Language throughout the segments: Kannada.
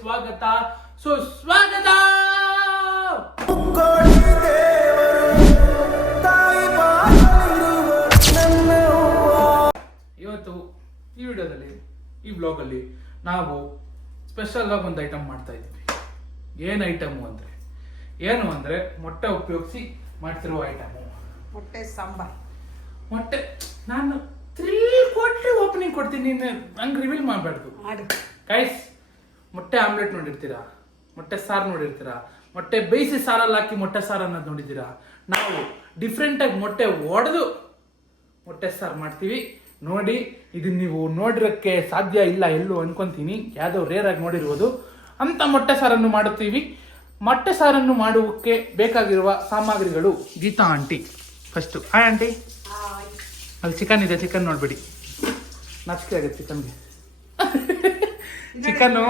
ಸ್ವಾಗತ ಸುಸ್ವಾಗತ. ಇವತ್ತು ಈ ವಿಡಿಯೋದಲ್ಲಿ ಈ ಬ್ಲಾಗಲ್ಲಿ ನಾವು ಸ್ಪೆಷಲ್ ಆಗಿ ಒಂದು ಐಟಮ್ ಮಾಡ್ತಾ ಇದ್ದೀವಿ. ಏನು ಐಟಮು ಅಂದರೆ ಮೊಟ್ಟೆ ಉಪಯೋಗಿಸಿ ಮಾಡ್ತಿರುವ ಐಟಮು ಮೊಟ್ಟೆ ಸಾಂಬಾರ್. ಮೊಟ್ಟೆ ನಾನು 3 ಕೋಟಿ ಓಪನಿಂಗ್ ಕೊಡ್ತೀನಿ, ನಂಗೆ ರಿವೀಲ್ ಮಾಡಬಾರ್ದು ಗೈಸ್. ಮೊಟ್ಟೆ ಆಮ್ಲೆಟ್ ನೋಡಿರ್ತೀರಾ, ಮೊಟ್ಟೆ ಸಾರು ನೋಡಿರ್ತೀರಾ, ಮೊಟ್ಟೆ ಬೇಯಿಸಿ ಸಾರಲ್ಲಿ ಹಾಕಿ ಮೊಟ್ಟೆ ಸಾರು ಅನ್ನೋದು ನೋಡಿದ್ದೀರಾ. ನಾವು ಡಿಫ್ರೆಂಟಾಗಿ ಮೊಟ್ಟೆ ಒಡೆದು ಮೊಟ್ಟೆ ಸಾರು ಮಾಡ್ತೀವಿ. ನೋಡಿ, ಇದನ್ನ ನೀವು ನೋಡಿರೋಕ್ಕೆ ಸಾಧ್ಯ ಇಲ್ಲ ಎಲ್ಲೂ ಅನ್ಕೊಂತೀನಿ, ಯಾವುದೋ ರೇರಾಗಿ ನೋಡಿರ್ಬೋದು. ಅಂಥ ಮೊಟ್ಟೆ ಸಾರನ್ನು ಮಾಡುತ್ತೀವಿ. ಮೊಟ್ಟೆ ಸಾರನ್ನು ಮಾಡುವಕ್ಕೆ ಬೇಕಾಗಿರುವ ಸಾಮಗ್ರಿಗಳು Geeta aunty first. Hi aunty. ಅಲ್ಲಿ ಚಿಕನ್ ಇದೆ, ಚಿಕನ್ ನೋಡ್ಬೇಡಿ, ನಾಚಿಕೆ ಆಗುತ್ತೆ ಚಿಕನ್ಗೆ. ಚಿಕನ್ನು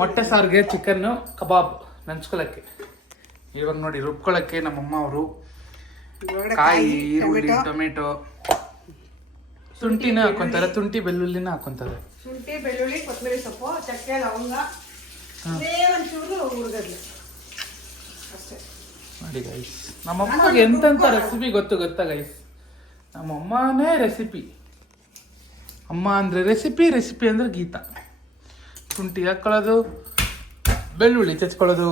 ಮೊಟ್ಟೆ ಸಾರಿಗೆ ಚಿಕನ್ನು ಕಬಾಬ್ ನಂಚ್ಕೊಳ್ಳೋಕ್ಕೆ. ಇವಾಗ ನೋಡಿ ರುಬ್ಕೊಳ್ಳೋಕ್ಕೆ ನಮ್ಮಮ್ಮ ಅವರು ಕಾಯಿ, ಈರುಳ್ಳಿ, ಟೊಮೆಟೊ, ಶುಂಠಿನ ಹಾಕೊಂತಾರೆ, ಶುಂಠಿ ಬೆಳ್ಳುಳ್ಳಿನ ಹಾಕೊಂತಾರೆ. ಶುಂಠಿ ಬೆಳ್ಳುಳ್ಳಿ ಕೊತ್ತಂಬರಿ ಸೊಪ್ಪು ಚಕ್ಕೆ ಲವಂಗ ಒಂಚೂರು ಹುರಿಗಡ್ಲೆ ಅಷ್ಟೇ ನೋಡಿ ಗೈಸ್. ನಮ್ಮಮ್ಮಗೆ ಎಂತೆಂಥ ರೆಸಿಪಿ ಗೊತ್ತಾ ಗೈಸ್. ನಮ್ಮಮ್ಮನೇ ರೆಸಿಪಿ. ಅಮ್ಮ ಅಂದರೆ ರೆಸಿಪಿ, ರೆಸಿಪಿ ಅಂದರೆ ಗೀತಾ. ಶುಂಠಿ ಹಾಕ್ಕೊಳ್ಳೋದು, ಬೆಳ್ಳುಳ್ಳಿ ಚಚ್ಕೊಳ್ಳೋದು,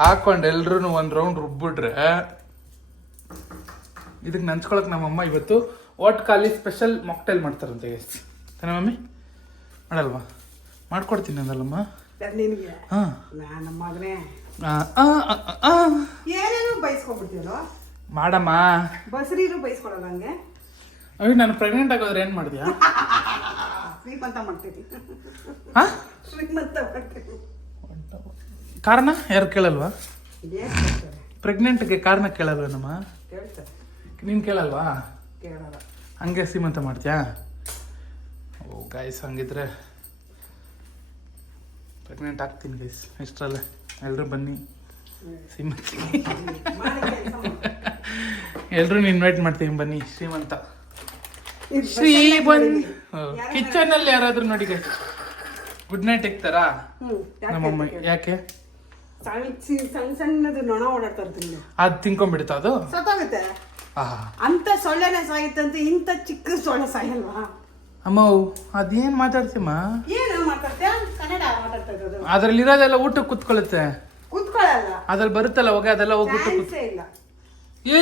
ಹಾಕೊಂಡು ಎಲ್ರೂ ಒಂದು ರೌಂಡ್ ರುಬ್ಬಿಟ್ರೆ ಇದಕ್ಕೆ ನಂಚ್ಕೊಳಕ್ಕೆ ನಮ್ಮಮ್ಮ ಇವತ್ತು ಖಾಲಿ ಸ್ಪೆಷಲ್ ಮಾಕ್ಟೈಲ್ ಮಾಡ್ತಾರಂತೆ ಗೈಸ್. ತಾನೇ ಮಮ್ಮಿ? ಮಾಡಲ್ವಾ? ಮಾಡ್ಕೊಡ್ತೀನಿ ಅಂದಲ್ಲಮ್ಮ. ನಿನಗೆ ಹಾಂ, ನಮ್ಮ ಮಗನೇ ಏನೇನು ಬೈಸ್ಕೊಂಡ್ಬಿಡ್ತೀವಲ್ಲ ಮಾಡಮ್ಮ. ಬಸರೀರು ಬೈಸ್ಕೊಡಲ್ಲ ಹಂಗೆ. ಅಯ್ಯೋ, ನಾನು ಪ್ರೆಗ್ನೆಂಟ್ ಆಗೋದ್ರೆ ಏನು ಮಾಡಿದ್ಯಾ? ಶ್ರೀಮಂತ ಮಾಡ್ತೀವಿ. ಹಾಂ, ಶ್ರೀಮಂತ ಮಾಡ್ತೀವಿ. ಕಾರಣ ಯಾರು ಕೇಳಲ್ವಾ? ಪ್ರೆಗ್ನೆಂಟ್ಗೆ ಕಾರಣ ಕೇಳಲ್ವೇನಮ್ಮ? ಕೇಳ್ತಾರೆ. ನೀನು ಕೇಳಲ್ವಾ? ಕೇಳಲ್ಲ. ಹಂಗೆ ಸೀಮಂತ ಮಾಡ್ತೀಯಾ? ಓ ಗೈಸ್, ಹಂಗಿದ್ರೆ ಪ್ರೆಗ್ನೆಂಟ್ ಆಗ್ತೀನಿ ಗೈಸ್ ಇಷ್ಟರಲ್ಲೇ. ಎಲ್ಲರೂ ಬನ್ನಿ ಸೀಮಂತ. ಎಲ್ರೂ ಇನ್ವೈಟ್ ಮಾಡ್ತೀನಿ, ಬನ್ನಿ ಶ್ರೀಮಂತ. ಶ್ರೀ ಬಂದ್ ಕಿಚನ್ ಅಲ್ಲಿ ಯಾರಾದ್ರೂ ನೋಡಿ ಗೈಸ್ ಗುಡ್ ನೈಟ್ ಇಕ್ತಾರಾ ನಮ್ಮಮ್ಮ? ಯಾಕೆ? ಸಣ್ಣ ಸಣ್ಣದು ನೊಣ ಓಡಾಡ್ತಾ ಇರ್ತೀನಿ, ಅದು ತಿನ್ಕೊಂಡ್ಬಿಡ್ತಾ ಅದು ಸತ್ತಾಗುತ್ತೆ. ಅಂತ ಸೊಳ್ಳೆನೆ ಸಾಯುತ್ತಂತೆ, ಇಂಥ ಚಿಕ್ಕ ಸೊಳ್ಳೆ ಸಾಯಲ್ವಾ? ಅಮ್ಮ ಅದೇನ್ ಮಾತಾಡ್ತೀಮ್ಮ? ಏನು ಮಾತಾಡ್ತೀಯ? ಕನ್ನಡ ಮಾತಾಡ್ತಾ ಇರೋದು. ಅದ್ರಲ್ಲಿ ಇರೋದೆಲ್ಲ ಊಟಕ್ಕೆ ಕುತ್ಕೊಳ್ಳುತ್ತೆ, ಕೂತ್ಕೊಳ್ಳಲ್ಲ. ಅದ್ರಲ್ಲಿ ಬರುತ್ತಲ್ಲ ಹೊಗೆ, ಅದೆಲ್ಲ ಹೋಗ್ಬಿಟ್ಟು ಇಲ್ಲ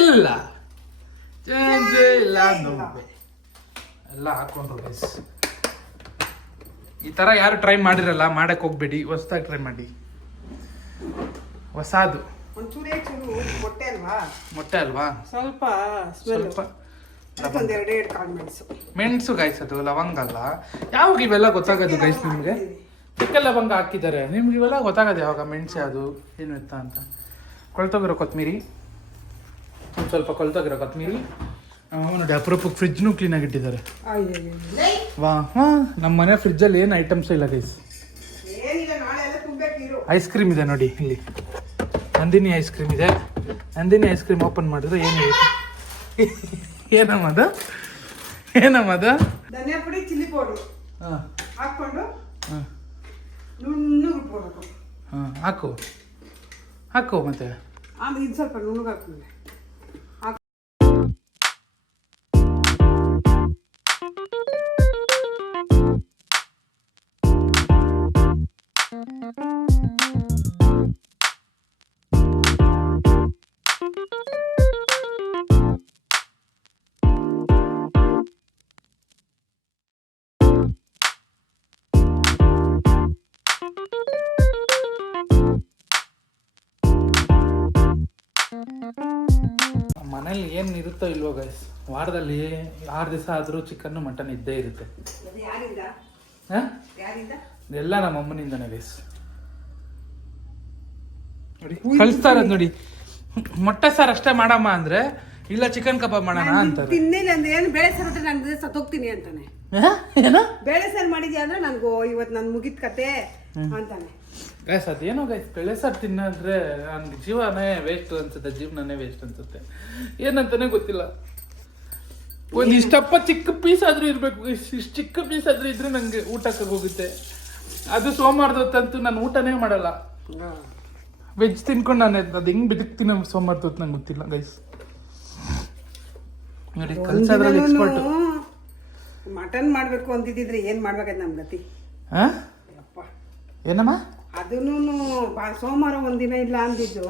ಇಲ್ಲ ಇಲ್ಲ ಎಲ್ಲ ಹಾಕೊಂಡ್ರು ಗೈಸ್. ಈ ತರ ಯಾರು ಟ್ರೈ ಮಾಡಿರಲ್ಲ, ಮಾಡಕ್ ಹೋಗ್ಬೇಡಿ, ಹೊಸದಾಗಿ ಟ್ರೈ ಮಾಡಿ. ಹೊಸದು ಒಂಚೂರೇ ಚೂರು ಮೊಟ್ಟೆ ಅಲ್ವಾ? ಮೊಟ್ಟೆ ಅಲ್ವಾ? ಸ್ವಲ್ಪ ಸ್ವಲ್ಪ ಒಂದೆರಡು ಕಾಳು ಮೆಣಸು. ಮೆಣಸು ಗೈಸ್, ಅದು ಲವಂಗ ಅಲ್ಲ. ಯಾವಾಗ ಇವೆಲ್ಲ ಗೊತ್ತಾಗೋದು ಗೈಸ್ ನಿಮ್ಗೆ? ಚಿಕ್ಕ ಲವಂಗ ಹಾಕಿದ್ದಾರೆ, ನಿಮ್ಗೆ ಇವೆಲ್ಲ ಗೊತ್ತಾಗೋದು ಯಾವಾಗ ಮೆಣಸು ಅದು ಏನು ಎತ್ತ ಅಂತ. ಕೊಳ್ತೋಗಿರೋ ಕೊತ್ತಂಬರಿ, ಒಂದು ಸ್ವಲ್ಪ ಕೊಳ್ತೋಗಿರೋ ಕೊತ್ತಂಬರಿ. ನೋಡಿ ಅಪರೂಪಕ್ಕೆ ಫ್ರಿಜ್ನು ಕ್ಲೀನಾಗಿ ಇಟ್ಟಿದ್ದಾರೆ. ವಾ ಹಾ, ನಮ್ಮ ಮನೆ ಫ್ರಿಜ್ಜಲ್ಲಿ ಏನು ಐಟಮ್ಸ್ ಇಲ್ಲ ಗೈಸ್. ಐಸ್ ಕ್ರೀಮ್ ಇದೆ ನೋಡಿ ಇಲ್ಲಿ, ನಂದಿನಿ ಐಸ್ ಕ್ರೀಮ್ ಇದೆ. ನಂದಿನಿ ಐಸ್ ಕ್ರೀಮ್ ಓಪನ್ ಮಾಡಿದ್ರೆ ಏನಿದೆ? ಏನಮ್ಮದು? ಧನಿಯಾ ಪುಡಿ, ಚಿಲ್ಲಿ ಪೌಡರ್ ಹಾಕೊಂಡು ನುಣ್ಣಗೆ ರುಬ್ಕೋಬೇಕು. ಹಾಕು ಮತ್ತೆ ಆಮೇಲೆ ಇದು ಸ್ವಲ್ಪ ನುಣ್ಣಗೆ ಹಾಕ್ತೀನಿ. ಮನೇಲಿ ಏನು ಇರುತ್ತೋ ಇಲ್ವೋ ಗೈಸ್, ವಾರದಲ್ಲಿ 6 ದಿವಸ ಆದರೂ ಚಿಕನ್ನು ಮಟನ್ ಇದ್ದೇ ಇರುತ್ತೆ. ಎಲ್ಲ ನಮ್ಮ ಅಮ್ಮನಿಂದನೇ ಗೈಸ್. ನೋಡಿ ಕಳಿಸ್ತಾ ಇರೋದು ನೋಡಿ, ಮೊಟ್ಟೆ ಸಾರು ಅಷ್ಟೇ ಮಾಡಮ್ಮ ಅಂದ್ರೆ ಇಲ್ಲ ಚಿಕನ್ ಕಬಾಬ್ ಮಾಡೋಣ ಅಂತಾರೆ. ತಿನ್ನಿಲ್ಲ ಅಂದ್ರೆ ಏನು ಬೇಳೆ ಸಾರು ಅಂದ್ರೆ ನಾನು ಸತ್ತೋಗ್ತೀನಿ ಅಂತಾನೆ. ಬೇಳೆ ಸಾರು ಮಾಡಿದ್ಯಾ ಅಂದ್ರೆ ನನ್ಗೂ ಇವತ್ತು ನನ್ ಮುಗಿದ ಕತೆ ಅಂತಾನೆ. ಗೈಸ್ ಅದೇನೋ ಗೈಸ್, ಬೆಳೆ ಸಾರು ತಿನ್ನೋದ್ರೆ ನನ್ಗೆ ಜೀವನೇ ವೇಸ್ಟ್ ಅನ್ಸುತ್ತೆ, ಜೀವನನೇ ವೇಸ್ಟ್ ಅನ್ಸುತ್ತೆ, ಏನಂತಾನೆ ಗೊತ್ತಿಲ್ಲ. ಒಂದು ಇಷ್ಟಪ್ಪ ಚಿಕ್ಕ ಪೀಸ್ ಆದ್ರೂ ಇರ್ಬೇಕು, ಇಷ್ಟು ಚಿಕ್ಕ ಪೀಸ್ ಆದ್ರೂ ಇದ್ರೆ ನಂಗೆ ಊಟಕ್ಕೆ ಹೋಗುತ್ತೆ. ಅದು ಸೋಮವಾರದ ಹೊತ್ತಂತೂ ನಾನು ಊಟನೇ ಮಾಡಲ್ಲ. ವೆಜ್ ತಿನ್ಕೊಂಡು ನಾನು ಅದು ಹೆಂಗ್ ಬಿಡುತ್ತೀನಿ ಸೋಮವಾರದ ಹೊತ್ತು ನಂಗೆ ಗೊತ್ತಿಲ್ಲ ಗೈಸ್. ನೋಡಿ ಕಲ್ಸೋದ್ರಲ್ಲಿ ಎಕ್ಸ್ಪರ್ಟ್. ಮಟನ್ ಮಾಡ್ಬೇಕು ಅಂತಿದ್ರೆ ಏನ್ ಮಾಡ್ಬೇಕಾಯ್ತು ನಮ್ ಗತಿ. ಏನಮ್ಮ ಅದನ್ನು ಸೋಮವಾರ ಒಂದಿನ ಇಲ್ಲ ಅಂದಿದ್ದು.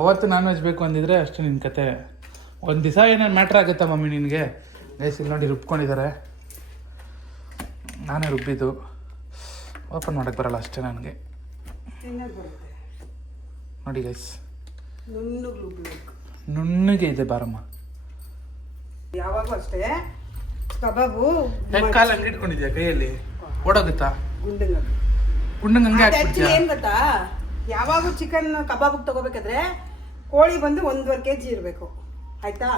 ಅವತ್ತು ನಾನ್ ವೆಜ್ ಬೇಕು ಅಂದಿದ್ರೆ ಅಷ್ಟೇ ನಿನ್ ಕತೆ. ಒಂದ್ ದಿವಸ ಏನೇನು ಮ್ಯಾಟ್ರ್ ಆಗುತ್ತಾ ಮಮ್ಮಿ ನಿನ್ಗೆ? ಗೈಸ್ ಇಲ್ಲಿ ನೋಡಿ ರುಬ್ಕೊಂಡಿದ್ದಾರೆ, ನಾನೇ ರುಬ್ಬಿದ್ದು. ಓಪನ್ ಮಾಡಕ್ ಬರಲ್ಲ ಅಷ್ಟೇ ನನಗೆ. ನೋಡಿ ಗೈಸ್ ನುಣ್ಣಗೆ ಇದೆ ಬಾರಮ್ಮ. ಯಾವಾಗೂ ಅಷ್ಟೇ ಕಬಾಬು ಕಾಲು ಹಂಗೆ ಇಟ್ಕೊಂಡಿದ್ಯಾ ಕೈಯಲ್ಲಿ ಓಡೋಗುತ್ತಾ? ಗುಂಡಂಗ್ ಹಂಗೆ ಏನ್ ಗೊತ್ತಾ, ಯಾವಾಗೂ ಚಿಕನ್ ಕಬಾಬ್ ತಗೋಬೇಕಾದ್ರೆ ಕೋಳಿ ಬಂದು 1.5 kg ಇರ್ಬೇಕು ಆಯ್ತಾ.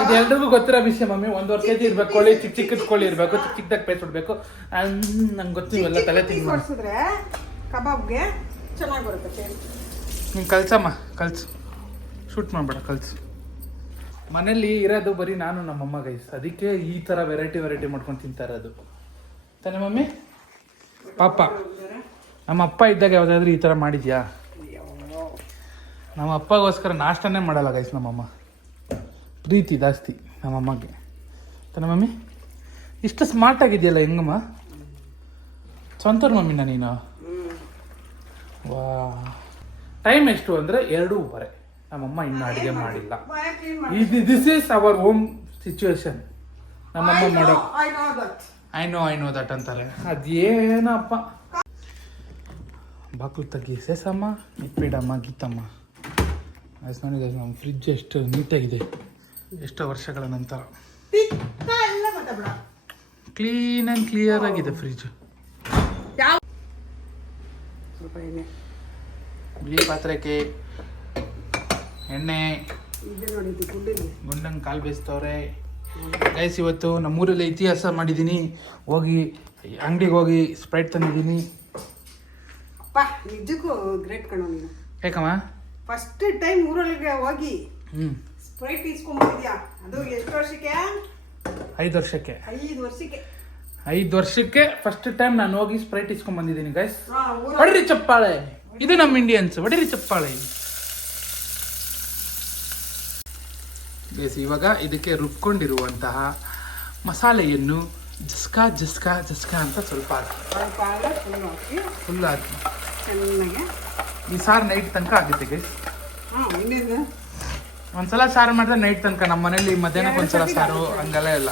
ಇದು ಎಲ್ರಿಗೂ ಗೊತ್ತಿರೋ ವಿಷಯ ಮಮ್ಮಿ. 1.5 kg ಇರ್ಬೇಕು ಕೋಳಿ. ಚಿಕ್ಕದ ಕೋಳಿ ಇರ್ಬೇಕು, ಚಿಕ್ಕದಾಗ ಪೇಸ್ಟ್ ಬಿಡ್ಬೇಕು. ನಂಗೆ ಗೊತ್ತಿಲ್ಲ, ತಲೆ ತಿನ್ಸಿದ್ರೆ ಕಬಾಬ್ಗೆ ಚೆನ್ನಾಗಿ ಬರುತ್ತೆ. ನೀನು ಕಲ್ಸಮ್ಮ, ಕಲ್ಸು, ಶೂಟ್ ಮಾಡ್ಬೇಡ, ಕಲ್ಸು. ಮನೇಲಿ ಇರೋದು ಬರೀ ನಾನು ನಮ್ಮಮ್ಮ ಗೈಸ್. ಅದಕ್ಕೆ ಈ ಥರ ವೆರೈಟಿ ಮಾಡ್ಕೊಂಡು ತಿಂತಾ ಇರೋದು ತಾನೇ ಮಮ್ಮಿ? ಪಾಪ ನಮ್ಮ ಅಪ್ಪ ಇದ್ದಾಗ ಯಾವುದಾದ್ರೂ ಈ ಥರ ಮಾಡಿದ್ಯಾ? ನಮ್ಮ ಅಪ್ಪಗೋಸ್ಕರ ನಾಷ್ಟನೇ ಮಾಡಲ್ಲ ಗೈಸ್ ನಮ್ಮಮ್ಮ. ಪ್ರೀತಿ ಜಾಸ್ತಿ ನಮ್ಮಮ್ಮಗೆ ತಾನೇ ಮಮ್ಮಿ? ಇಷ್ಟು ಸ್ಮಾರ್ಟ್ ಆಗಿದೆಯಲ್ಲ ಹೆಂಗಮ್ಮ? ಸ್ವಂತವ್ರ ಮಮ್ಮಿನ ನೀನು? ವಾ. ಟೈಮ್ ಎಷ್ಟು ಅಂದರೆ 2:30. ನಮ್ಮಮ್ಮ ಇನ್ನೂ ಅಡುಗೆ ಮಾಡಿಲ್ಲ. This is our home situation. ನಮ್ಮಮ್ಮ ಮಾಡೋ ಐ ನೋ ದಟ್ ಅಂತಾರೆ. ಅದೇನಪ್ಪ ಬಾಕ್ಲು ತೆಗಿ ಸೇಸಮ್ಮ, ಇಪ್ಪಿಡಮ್ಮ, ಗೀತಮ್ಮ. ಆಯ್ತು ನೋಡಿ ನಮ್ಮ ಫ್ರಿಡ್ಜ್ ಎಷ್ಟು ನೀಟಾಗಿದೆ, ಎಷ್ಟೋ ವರ್ಷಗಳ ನಂತರ ಕ್ಲೀನ್ ಆ್ಯಂಡ್ ಕ್ಲಿಯರ್ ಆಗಿದೆ ಫ್ರಿಡ್ಜ್. ಬಿಳಿ ಪಾತ್ರೆಗೆ ಎಣ್ಣೆ ಗುಂಡಂಗೆ ಕಾಲು ಬೇಯಿಸ್ತವ್ರೆ ಗೈಸ್. ಇವತ್ತು ನಮ್ಮೂರಲ್ಲಿ ಇತಿಹಾಸ ಮಾಡಿದ್ದೀನಿ. ಹೋಗಿ ಅಂಗಡಿಗೆ ಹೋಗಿ ಸ್ಪ್ರೈಟ್ ತಂದಿದ್ದೀನಿ. ನಿಜಕ್ಕೂ ಗ್ರೇಟ್ ಕಣೋ ನೀನು. ಯಾಕಮ್ಮ? ಫಸ್ಟ್ ಟೈಮ್ ಊರೊಳಗೆ ಹೋಗಿ ಸ್ಪ್ರೈಟ್ ಇಸ್ಕೊಂಡ್ಬಂದಿದ್ಯಾ? ಅದು ಎಷ್ಟು ವರ್ಷಕ್ಕೆ? 5 ವರ್ಷಕ್ಕೆ. 5 ವರ್ಷಕ್ಕೆ ಫಸ್ಟ್ ಟೈಮ್ ನಾನು ಹೋಗಿ ಸ್ಪ್ರೈಟ್ ಇಸ್ಕೊಂಡ್ ಬಂದಿದ್ದೀನಿ ಗೈಸ್. ಹೊಡಿರಿ ಚಪ್ಪಾಳೆ, ಇದು ನಮ್ಮ ಇಂಡಿಯನ್ಸ್, ಹೊಡಿರಿ ಚಪ್ಪಾಳೆ. ಗೈಸ್ ಇವಾಗ ಇದಕ್ಕೆ ರುಬ್ಕೊಂಡಿರುವಂತಹ ಮಸಾಲೆಯನ್ನು ಜಸ್ಕಾ ಜಸ್ಕಾ ಜಸ್ಕಾ ಅಂತ ಸ್ವಲ್ಪ ಹಾಕಿ ಫುಲ್ ಹಾಕಿ ಈ ಸಾರು ನೈಟ್ ತನಕ ಆಗುತ್ತೆ ಗೈಸ್. ಒಂದ್ಸಲ ಸಾರು ಮಾಡಿದ್ರೆ ನೈಟ್ ತನಕ. ನಮ್ಮ ಮನೇಲಿ ಮಧ್ಯಾಹ್ನಕ್ಕೆ ಒಂದ್ಸಲ ಸಾರು ಹಂಗೆಲ್ಲ ಇಲ್ಲ.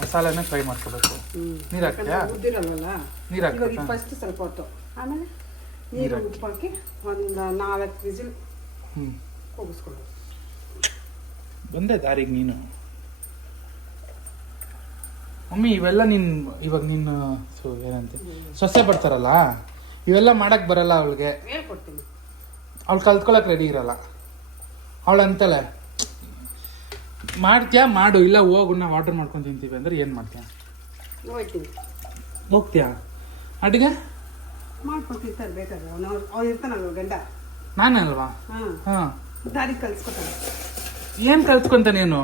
ಮಸಾಲೆನ ಫ್ರೈ ಮಾಡ್ಕೋಬೇಕು. ನೀರು ಹಾಕ್ತೀಯಾ? ನೀರು ಹಾಕಿ ಫಸ್ಟ್ ಸ್ವಲ್ಪ ಹೊತ್ತು, ಆಮೇಲೆ ನೀರು ಉಪ್ಪು ಹಾಕಿ ಒಂದು 4 ವಿಸಿಲ್ ಕೂಗಿಸ್ಕೊಳ್ಳೋದು. ಬಂದೆ ದಾರಿಗೆ ನೀನು ಮಮ್ಮಿ. ಇವೆಲ್ಲ ಇವಾಗ ನೀನು ಏನಂತೆ ಸೊಸೆ ಬರ್ತಾರಲ್ಲ, ಇವೆಲ್ಲ ಮಾಡಕ್ ಬರಲ್ಲ ಅವಳಿಗೆ. ಹೇಳ್ಕೊಡ್ತೀನಿ. ಅವಳು ಕಲ್ತ್ಕೊಳಕ್ ರೆಡಿ ಇರಲ್ಲ. ಅವಳು ಅಂತಾಳೆ ಮಾಡ್ತೀಯಾ ಮಾಡು, ಇಲ್ಲ ಹೋಗು ನಾವು ಆರ್ಡರ್ ಮಾಡ್ಕೊಂಡು ತಿಂತೀವಿ ಅಂದ್ರೆ ಏನು ಮಾಡ್ತೀಯಾ? ಹೋಗ್ತೀಯಾ ಅಡುಗೆ ಮಾಡ್ಕೊಡ್ತಿರ್ತಾರೆ ಬೇಕಾದ್ರೆ. ಅವ್ನು ಇರ್ತಾನಲ್ವ ಗಂಡ, ನಾನೇ ಅಲ್ವಾ? ಹಾಂ, ದಾರಿ ಕಲ್ಸ್ಕೊತಾನೆ. ಏನು ಕಲ್ತ್ಕೊಂತಾನೇನು?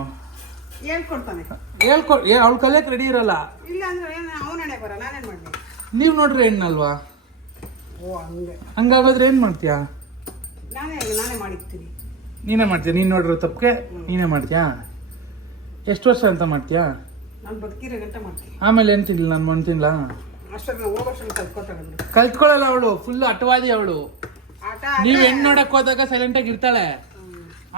ಹೇಳ್ಕೊಡ್ತಾನೆ. ಅವಳು ಕಲಿಯಕ್ಕೆ ರೆಡಿ ಇರಲ್ಲ. ಇಲ್ಲ ಅಂದ್ರೆ ಅವನೇ ಬರ, ನಾನೇನ್ ಮಾಡ್ತೀನಿ? ನೀವು ನೋಡ್ರಿ ಹೆಣ್ಣಲ್ವಾ? ಓ ಹಂಗೆ. ಹಂಗಾಗೋದ್ರೆ ಏನು ಮಾಡ್ತೀಯಾ? ನಾನೇ ಮಾಡಿರ್ತೀನಿ. ನೀನೇ ಮಾಡ್ತೀಯ? ನೀನು ನೋಡ್ರಿ ತಪ್ಪಿಗೆ ನೀನೇ ಮಾಡ್ತೀಯಾ? ಎಷ್ಟು ವರ್ಷ ಅಂತ ಮಾಡ್ತೀಯಾ? ನಾನು ಬದುಕಿರೋ ಗಂಟ ಮಾಡ್ತೀನಿ. ಆಮೇಲೆ ಏನು ತಿನ್ಲಿಲ್ಲ? ನಾನು ಮಣ್ಣು ತಿನ್ಲಾ? ಅಷ್ಟೊಂದು ಹೋಗೋಷ್ಟು ಕಲ್ತ್ಕೊತಾಳೆ. ಕಲ್ತ್ಕೊಳ್ಳಲ್ಲ ಅವಳು, ಫುಲ್ ಅಟವಾದಿ ಅವಳು. ನೀವ್ ಹೆಣ್ಣು ನೋಡಕ್ ಹೋದಾಗ ಸೈಲೆಂಟ್ ಆಗಿ ಇರ್ತಾಳೆ,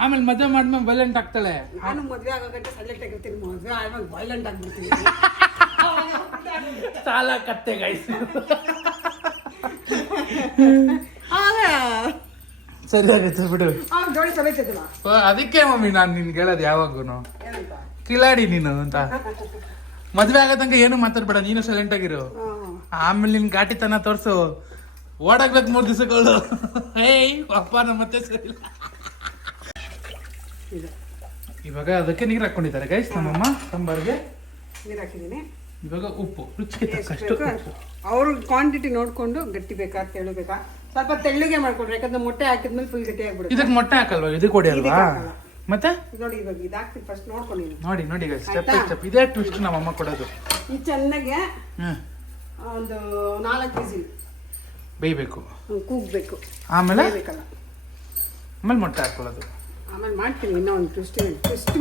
ಆಮೇಲೆ ಮದುವೆ ಮಾಡಿದ್ಮೇಲೆ ವೈಲೆಂಟ್ ಆಗ್ತಾಳೆ. ನಾನು ಮದುವೆ ಆಗೋ ಗಂಟೆ ಸೈಲೆಂಟ್ ಆಗಿರ್ತೀನಿ, ಮದುವೆ ಆದ್ಮೇಲೆ ವೈಲೆಂಟ್ ಆಗ್ಬಿಡ್ತೀನಿ. ಸಾಲ ಕತ್ತೆ ಗೈಸ್. ಸರಿ ಆಗುತ್ತೆ ಬಿಡು. ಜೋಡಿ ಸಮೇತಿಲ್ಲ. ಅದಕ್ಕೆ ಮಮ್ಮಿ ನಾನು ನಿನ್ಗೆ ಹೇಳೋದು ಯಾವಾಗೂ ಕಿಲಾಡಿ ನೀನು ಅಂತ. ಮದ್ವೆ ಆಗದಂಗ ಏನು ಮಾತಾಡ್ಬೇಡ, ನೀನು ಸೈಲೆಂಟ್ ಆಗಿರು. ಆಮೇಲೆ ನಿನ್ ಘಾಟಿತನ ತೋರ್ಸು, ಓಡಾಗ್ಬೇಕು 3 ದಿವಸಗಳು. ಏಯ್ ಅಪ್ಪ ನಮ್ಮ ಮತ್ತೆ ಸರಿ. ಇವಾಗ ಅದಕ್ಕೆ ನೀರು ಹಾಕೊಂಡಿದ್ದಾರೆ ಗೈಸ್ ನಮ್ಮಮ್ಮ ಸಾಂಬಾರ್ಗೆ. ನೀರು ಹಾಕಿದ್ದೀನಿ. ಇವಾಗ ಉಪ್ಪು ರುಚಿಗೆ ತಕ್ಕಷ್ಟು. ಅವ್ರ ಕ್ವಾಂಟಿಟಿ ನೋಡ್ಕೊಂಡು ಗಟ್ಟಿ ಬೇಕಾ ತೆಳು ಬೇಕಾ, ಸ್ವಲ್ಪ ತೆಳ್ಳಗೆ ಮಾಡ್ಕೊಡ್ರಿ. ಯಾಕಂದ್ರೆ ಮೊಟ್ಟೆ ಹಾಕಿದ್ಮೇಲೆ ಫುಲ್ ಗಟ್ಟಿ ಆಗ್ಬಿಡುತ್ತೆ. ಇದಕ್ಕೆ ಮೊಟ್ಟೆ ಹಾಕಲ್ವಾ? ಇದಕ್ಕೆ ಹೊಡಿ ಅಲ್ವಾ? ಮತ್ತೆ ನೋಡಿ ಇವಾಗ ಇದಾಗ್ತೀನಿ ಫಸ್ಟ್ ನೋಡ್ಕೊಂಡು ನೀನು. ನೋಡಿ ನೋಡಿ ಸ್ಟೆಪ್ ಬೈ ಸ್ಟೆಪ್ ಇದೇ ಟ್ವಿಸ್ಟ್ ನಮ್ಮಮ್ಮ ಕೊಡೋದು. ಈ ಚೆನ್ನಾಗೆ ಒಂದು 4 ವಿಸಿಲ್ ಬೇಯಬೇಕು, ಕೂಗ್ಬೇಕು. ಆಮೇಲೆ ಬೇಕಲ್ಲ, ಆಮೇಲೆ ಮೊಟ್ಟೆ ಹಾಕೊಳ್ಳೋದು. ಆಮೇಲೆ ಮಾಡ್ತೀನಿ ಇನ್ನೂ ಒಂದು ಟ್ವಿಸ್ಟ್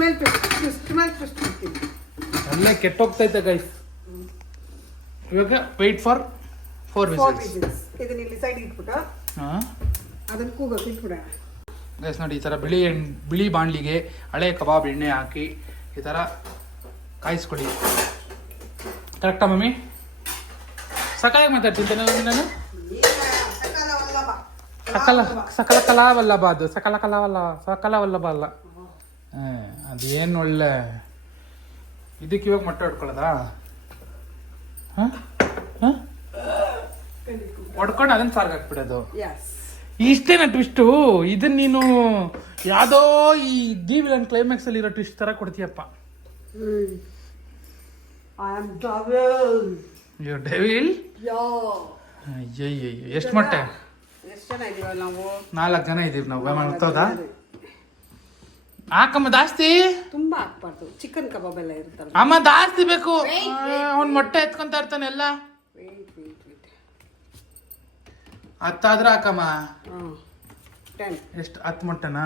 ಮೇಲೆ ಟ್ವಿಸ್ಟ್ ಮಾಡ್ತೀನಿ. ಅಲ್ಲೇ ಕೆಟ್ಟೋಗ್ತೈತೆ ಗೈಸ್. ಇವಾಗ ವೆಯ್ಟ್ ಫಾರ್ 4 ವಿಸಿಲ್ಸ್. ಇದನ್ನ ಇಲ್ಲಿ ಸೈಡ್ ಇಟ್ಬಿಟ್ಟು ಅದನ್ನ ಕೂಗೋಕೆ ಇಟ್ಬಿಡ. ಗೈಸ್ ನೋಡಿ, ಈ ಥರ ಬಿಳಿ ಬಾಣಲಿಗೆ ಹಳೆ ಕಬಾಬ್ ಎಣ್ಣೆ ಹಾಕಿ ಈ ಥರ ಕಾಯಿಸ್ಕೊಳ್ಳಿ. ಕರೆಕ್ಟಾ ಮಮ್ಮಿ? ಸಕಾಲಾಗಿ ಮಾತಾಡ್ತಿದ್ದೇನೆ ನಾನು. ಸಕಲ ಕಲಾವಲ್ಲಭ ಅದು, ಸಕಲ ಕಲಾವಲ್ಲಭ ಅಲ್ಲ. ಅದೇನು ಒಳ್ಳೆ ಇದಕ್ಕೆ ಇವಾಗ ಮೊಟ್ಟೆ ಹೊಡ್ಕೊಳ್ಳೋದಾ? ಹೊಡ್ಕೊಂಡು ಅದನ್ನ ಸಾರ್ಗೆ ಹಾಕ್ಬಿಡೋದು. ಇಷ್ಟೇನ ಟ್ವಿಸ್ಟು? ಇದನ್ನ ನೀನು ಯಾವುದೋ ಈ ಡಿ ವಿಲನ್ ಕ್ಲೈಮ್ಯಾಕ್ಸ್ ಅಲ್ಲಿ ಇರೋ ಟ್ವಿಸ್ಟ್ ತರ ಕೊಡ್ತೀಯಪ್ಪ. ಡೆವಿಲ್. ಅಯ್ಯಯ್ಯಯ್ಯೋ, ಎಷ್ಟು ಮೊಟ್ಟೆ? ಎಷ್ಟು ಜನ ಇದೀವ ನಾವು? 4 ಜನ ಇದೀವಿ ನಾವು. ಮಾಡ್ತೋದಾ? ಹಾಕಮ್ಮ ಜಾಸ್ತಿ. ತುಂಬಾ ಹಾಕ್ಬಾರ್ದು, ಚಿಕನ್ ಕಬಾಬ್ ಎಲ್ಲ ಇರುತ್ತಲ್ಲ. ಅಮ್ಮ ಜಾಸ್ತಿ ಬೇಕು. ಅವ್ನ್ ಮೊಟ್ಟೆ ಎತ್ಕೊಂತ ಇರ್ತಾನೆ ಎಲ್ಲ. ಹತ್ತಾದ್ರೆ ಹಾಕಮ್ಮ. ಎಷ್ಟು? 10 ಮೊಟ್ಟೆನಾ?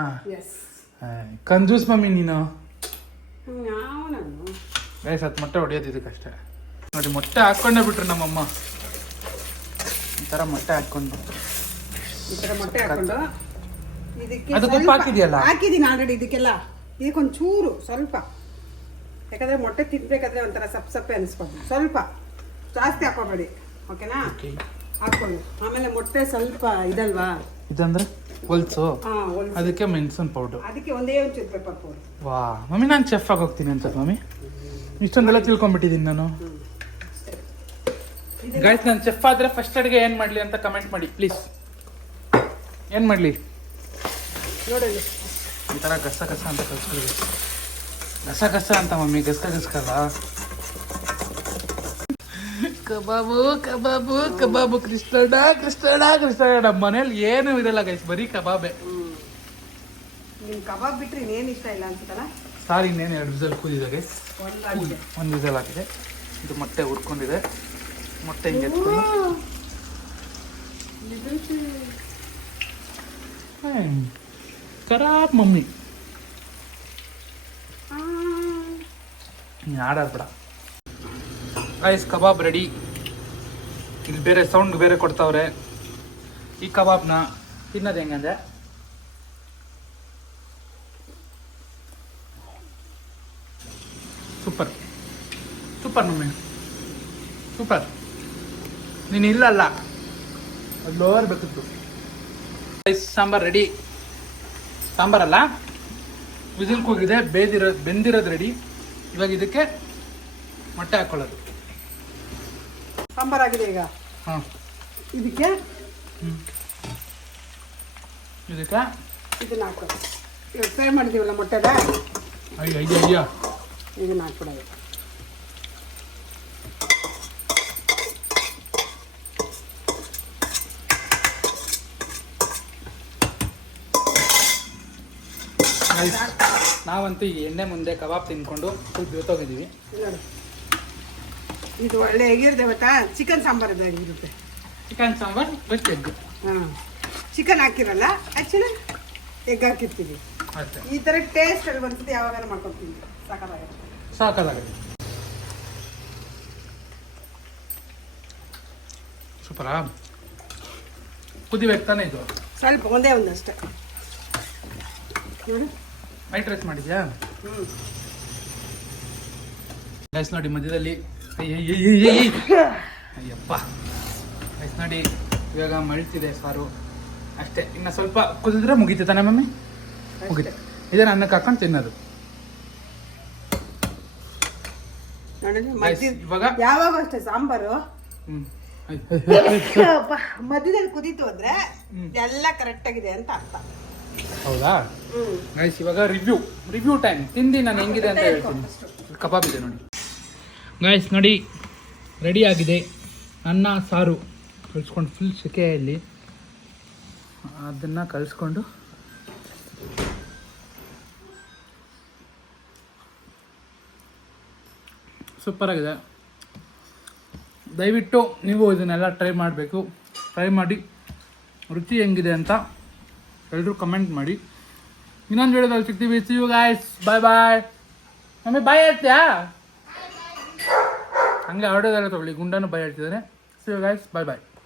ಕಂಜೂಸ್ ಮಮ್ಮಿ ನೀನು. ಗೈಸ್ 10 ಮೊಟ್ಟೆ ಹೊಡಿಯೋದು ಇದಕ್ಕಷ್ಟೇ. ನೋಡಿ ಮೊಟ್ಟೆ ಹಾಕೊಂಡೇ ಬಿಟ್ರು ನಮ್ಮಮ್ಮ. ಈ ಥರ ಮೊಟ್ಟೆ ಹಾಕೊಂಡು ಅದಕ್ಕೆ ಉಪ್ಪು ಹಾಕಿದ್ಯಲ್ಲ? ಹಾಕಿದೀನಿ ಆಲ್ರೆಡಿ. ಇದಕ್ಕೆಲ್ಲ ಇದಕ್ಕೊಂದು ಚೂರು ಸ್ವಲ್ಪ, ಯಾಕಂದ್ರೆ ಮೊಟ್ಟೆ ತಿನ್ಬೇಕಾದ್ರೆ ಒಂಥರ ಸಪ್ಪೆ ಅನಿಸ್ಬಾರ್ದು. ಸ್ವಲ್ಪ ಜಾಸ್ತಿ ಹಾಕೋಬೇಡಿ, ಓಕೆನಾ? ಹಾಕೊಂಡು ಆಮೇಲೆ ಮೊಟ್ಟೆ ಸ್ವಲ್ಪ ಇದಲ್ವಾ, ಇದಂದ್ರೆ ಹೊಲ್ಸು, ಅದಕ್ಕೆ ಮೆಣಸಿನ ಪೌಡರ್, ಅದಕ್ಕೆ ಒಂದೇ ಒಂಚೂರು ಪೆಪ್ಪರ್ ಪೌಡರ್. ವಾ ಮಮ್ಮಿ, ನಾನು ಚೆಫ್ ಆಗಿ ಹೋಗ್ತೀನಿ ಅನ್ಸತ್ ಮಮ್ಮಿ. ಇಷ್ಟೊಂದೆಲ್ಲ ತಿಳ್ಕೊಂಡ್ಬಿಟ್ಟಿದ್ದೀನಿ ನಾನು. ಗೈಸ್, ನಾನು ಚೆಫ್ ಆದ್ರೆ ಫಸ್ಟ್ ಅಡಿಗೆ ಏನ್ ಮಾಡ್ಲಿ ಅಂತ ಕಮೆಂಟ್ ಮಾಡಿ ಪ್ಲೀಸ್. ಏನ್ ಮಾಡ್ಲಿ ನೋಡಿ, ಈ ತರ ಗಸ ಗಸ ಅಂತ ಕಲ್ಸ್ಕೊಳ್ಳಿ. ಗಸ ಗಸ ಅಂತ ಮಮ್ಮಿ, ಗಸ್ಕಲ್ಲ. ಕಬಾಬು ಕಬಾಬು ಕಬಾಬು, ಕೃಷ್ಣ ಕೃಷ್ಣ ಕೃಷ್ಣ. ನಮ್ಮ ಮನೇಲಿ ಏನು ಇರಲ್ಲ ಗೈಸ್, ಬರೀ ಕಬಾಬೆ. ನಿಮ್ ಕಬಾಬ್ ಬಿಟ್ರೆ ಇನ್ನೇನು ಇಷ್ಟ ಇಲ್ಲ ಅನ್ಸುತ್ತಲ್ಲ? ಸಾರಿ, ಇನ್ನೇನು 2 ವಿಸಲ್ ಕೂದಿದೆ ಗೈಸ್. 1 ವಿಸಲ್ ಆಗಿದೆ. ಇದು ಮೊಟ್ಟೆ ಹುರ್ಕೊಂಡಿದೆ. ಮೊಟ್ಟೆ ಹಿಂಗೆ ಎತ್ಕೊಂಡು ಖರಾಬ್ ಮಮ್ಮಿ. ನೀನು ಆಡಾಡ್ಬೇಡ. Guys, kebab ready. ಇಲ್ಲಿ ಬೇರೆ ಸೌಂಡ್ ಬೇರೆ ಕೊಡ್ತಾವ್ರೆ. ಈ ಕಬಾಬ್ನ ತಿನ್ನೋದು ಹೆಂಗಂದ್ರೆ, ಸೂಪರ್ ಸೂಪರ್ ಮಮ್ಮಿ, ಸೂಪರ್. ನೀನು ಇಲ್ಲಲ್ಲ, ಅಲ್ಲೋರ್ ಬೇಕಿತ್ತು. ಸಾಂಬಾರ್ ರೆಡಿ. ಸಾಂಬಾರಲ್ಲ, ವಿಸಿಲ್ ಕೂಗಿದೆ, ಬೆಂದಿರೋದು ರೆಡಿ. ಇವಾಗ ಇದಕ್ಕೆ ಮೊಟ್ಟೆ ಹಾಕೊಳ್ಳೋದು. ಸಾಂಬಾರ್ ಆಗಿದೆ ಈಗ. ಹಾಂ, ಇದಕ್ಕೆ ಇದನ್ನ ಹಾಕೋದು. ಇವಾಗ ಫ್ರೈ ಮಾಡಿದ್ದೀವಲ್ಲ ಮೊಟ್ಟೆದ, ಅಯ್ಯೋ ಇದನ್ನ ಹಾಕ್ಬಿಡೋದು. ನಾವಂತೂ ಈ ಎಣ್ಣೆ ಮುಂದೆ ಕಬಾಬ್ ತಿನ್ಕೊಂಡು ಫುಲ್ ಬೇತೋಗಿದ್ದೀವಿ. ಇದು ಒಳ್ಳೆ ಹೇಗಿರುತ್ತೆ ಗೊತ್ತಾ? ಚಿಕನ್ ಸಾಂಬಾರ್ ಇರುತ್ತೆ. Chicken sambar with egg. Chicken ಹಾಕಿರಲ್ಲ, ಆ್ಯಕ್ಚುಲಿ ಎಗ್ ಹಾಕಿರ್ತೀವಿ. ಈ ಥರ ಟೇಸ್ಟ್ ಅಲ್ಲಿ ಬರ್ತದೆ. ಯಾವಾಗಾದ್ರೂ ಮಾಡ್ಕೊಡ್ತೀವಿ. ಸಾಕಾಗುತ್ತೆ. ಸೂಪರಾ? ಕುದಿಬೇಕು ತಾನೇ ಇದು? ಸ್ವಲ್ಪ ಒಂದಷ್ಟೇ ನೋಡಿ. ವೈಟ್ ರೈಸ್ ಮಾಡಿದ್ಯಾ? ಗೈಸ್ ನೋಡಿ, ಮಧ್ಯದಲ್ಲಿ ಅಯ್ಯಪ್ಪ. ಗೈಸ್ ನೋಡಿ, ಇವಾಗ ಮಳ್ತಿದೆ ಸಾರು ಅಷ್ಟೇ. ಇನ್ನು ಸ್ವಲ್ಪ ಕುದಿದ್ರೆ ಮುಗೀತು ತಾನೇ ಮಮ್ಮಿ? ಮುಗೀತು. ಇದನ್ನ ಅನ್ನಕ್ಕೆ ಹಾಕೊಂಡು ತಿನ್ನೋದು. ಇವಾಗ ಯಾವಾಗ ಅಷ್ಟೇ ಸಾಂಬಾರು ಮಧ್ಯದಲ್ಲಿ ಕುದೀತು ಅಂದ್ರೆ ಎಲ್ಲ ಕರೆಕ್ಟ್ ಆಗಿದೆ ಅಂತ ಅರ್ಥ. ಹೌದಾ ಗೈಸ್? ಇವಾಗ ರಿವ್ಯೂ ಟೈಮ್. ತಿಂದು ನಾನು ಹೆಂಗಿದೆ ಅಂತ ಹೇಳ್ತೀನಿ. ಕಬಾಬ್ ಇದೆ ನೋಡಿ ಗೈಸ್. ನೋಡಿ, ರೆಡಿ ಆಗಿದೆ. ಅನ್ನ ಸಾರು ಕಲಿಸ್ಕೊಂಡು ಫುಲ್ ಸೆಕೆಯಲ್ಲಿ ಅದನ್ನು ಕಲಿಸ್ಕೊಂಡು ಸೂಪರಾಗಿದೆ. ದಯವಿಟ್ಟು ನೀವು ಇದನ್ನೆಲ್ಲ ಟ್ರೈ ಮಾಡಬೇಕು. ಟ್ರೈ ಮಾಡಿ ರುಚಿ ಹೆಂಗಿದೆ ಅಂತ ಎಲ್ಲರೂ ಕಮೆಂಟ್ ಮಾಡಿ. ಇನ್ನೊಂದು ವಿಡಿಯೋದಲ್ಲಿ ಸಿಗ್ತೀವಿ. See you guys, bye bye. Mummy bye ಹೇಳ್ತೀಯಾ? ಹಂಗೆ ಆಡೋದೆಲ್ಲ ತಗೊಳ್ಳಿ, ಗುಂಡನು ಬಾಯ್ ಹೇಳ್ತಿದ್ದಾನೆ. See you guys, bye bye.